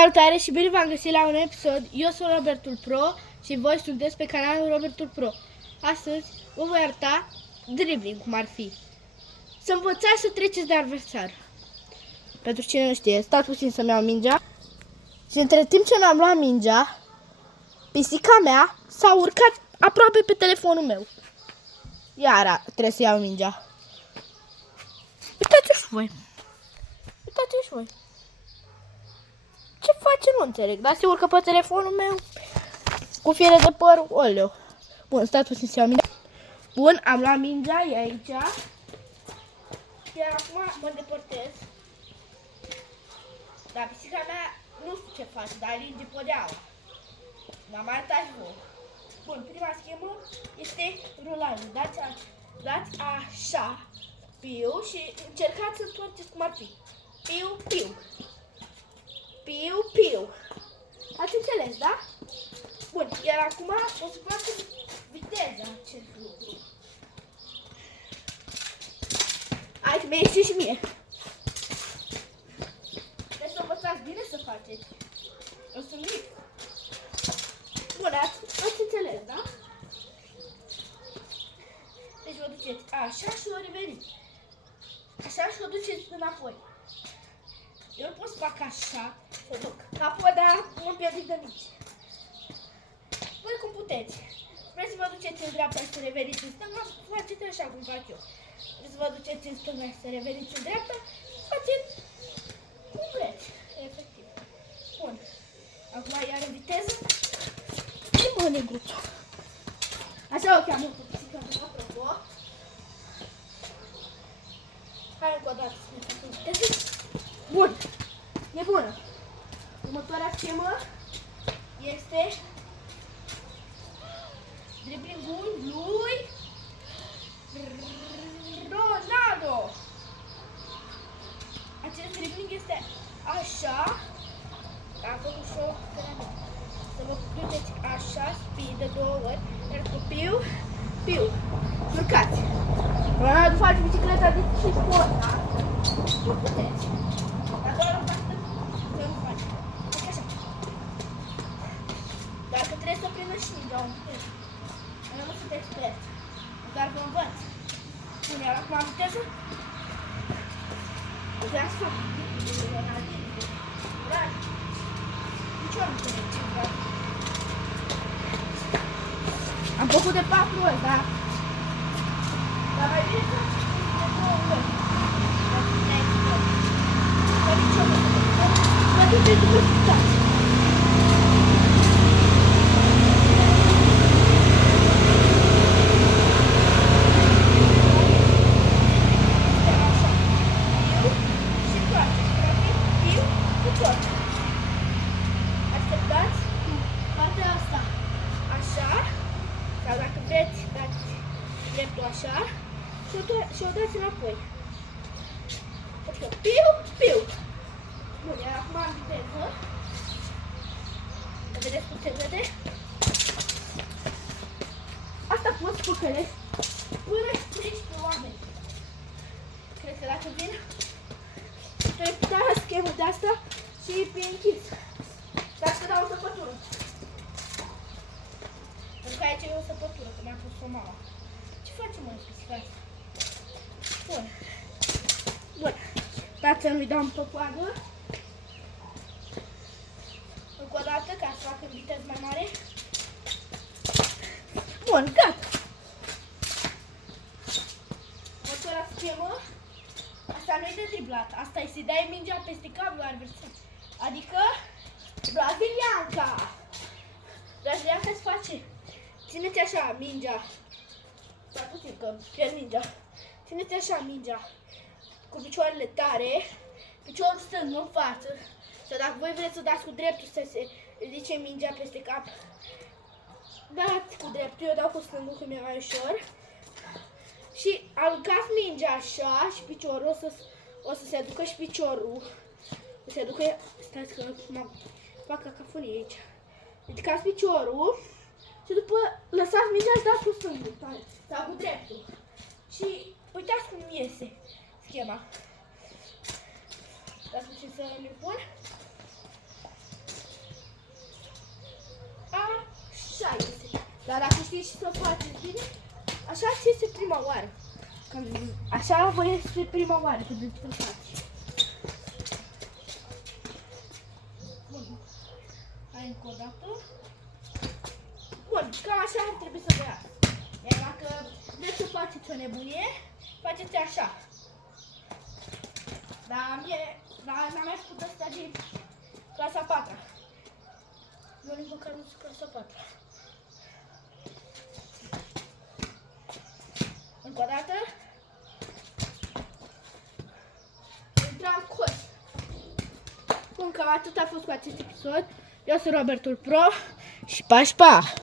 Salutare și bine v-am găsit la un episod. Eu sunt Robertul Pro și voi sunteți pe canalul Robertul Pro. Astăzi vă voi arăta dribbling, cum ar fi. Să învățați să treceți de adversar. Pentru cine nu știe, stați puțin să-mi iau mingea. Și între timp ce mi-am luat mingea, pisica mea s-a urcat aproape pe telefonul meu. Iar trebuie să iau mingea. Uitați-o și voi. Uitați-o și voi. Ce face? Nu înțeleg, dar se urcă pe telefonul meu cu fiere de păr, oleu. Bun, stați puțin să iau mingea. Bun, am luat mingea, e aici. Iar acum mă îndepărtez. Dar pisica mea nu știu ce face, dar linge podeaua. M-am arătat și voi. Bun, prima schemă este rulare. Dați așa, piu, și încercați să întoarceți cum ar fi. Piu, piu. Piu, piu. Ați înțeles, da? Bun, iar acum o să fac viteza acest lucru. Hai, mi-e și mie. Trebuie să învățați bine să faceți. O să mic. Bun, ați înțeles, da? Deci vă duceți așa și o reveniți. Așa și o duceți înapoi. Eu nu pot să fac așa, să duc. Apoi, dar mă pierd de mici. Voi cum puteți. Vreți să vă duceți în dreapta și să reveniți în stânga, faceți așa cum fac eu. Vreți să vă duceți în stânga și să reveniți în dreapta, faceți cum vreți. Efectiv. Bun. Acum iar în viteză. Și mă negruțu. Așa o cheamă cu pisica mea, apropo. Hai încă o dată să ne facem viteză. Bun, e bună. Următoarea schemă este driblingul lui Ronaldo. Acest dribbling este așa. Am făcut și o piramidă. Să vă duceți așa, speed de 2 ori, iar cu piu, piu. Urcați. Ronaldo face bicicleta de 5 ori, da? Nu puteți. Dacă trebuie să prindă și mingea un pic. Eu nu sunt expert, dar vă învăț. Bun, iar acum am viteză. Vreau să fac nici eu nu înțeleg ce vreau. Am făcut de 4 ori, dar mai bine să de 2 ori. Dar nici eu nu înțeleg. Mă duceți după situație. Așteptați partea asta așa, sau dacă vreți, dați dreptul așa și o dați înapoi. Adică piu, piu. Bun, iar acum am viteză. Vedeți cum se vede? Asta poți să păcălești până strici pe oameni. Cred că dacă vin, trebuie putea schemă de asta și pe închis. Dar să dau o săpătură. Pentru că aici e o săpătură, că mi-a pus-o mama. Ce facem în pisica asta? Bun. Bun. Dați să nu-i dăm pe coadă. Încă o dată, ca să fac în viteză mai mare. Bun, gata. Următoarea schemă. Asta nu e de driblat. Asta e să-i dai mingea peste capul adversar. Adică brazilianca. Brazilianca se face. Țineți așa mingea. Stai puțin că pierd mingea. Țineți așa mingea cu picioarele tare. Piciorul stâng în față. Sau dacă voi vreți să dați cu dreptul să se ridice mingea peste cap, dați cu dreptul. Eu dau cu stângul că mi-e mai ușor. Și aruncați mingea așa și piciorul o să se ducă și piciorul. O să se ducă. Stați că fac cacofonie aici. Ridicați piciorul și după lăsați mingea și dați cu stângul sau cu dreptul. Și uitați cum iese schema. Dați puțin să mi-l pun. și să faceți bine. Așa ți este prima oară. Așa vă este prima oară când îți faci. Bun. Hai încă o dată. Bun, cam așa ar trebui să vă ia. Iar dacă vreți să faceți o nebunie, faceți așa. Dar n-am mai făcut astea din clasa 4. Eu nici măcar nu sunt clasa 4. Încă o dată. Intram cos. Bun, cam atât a fost cu acest episod. Eu sunt Robertul Pro și pa, pa!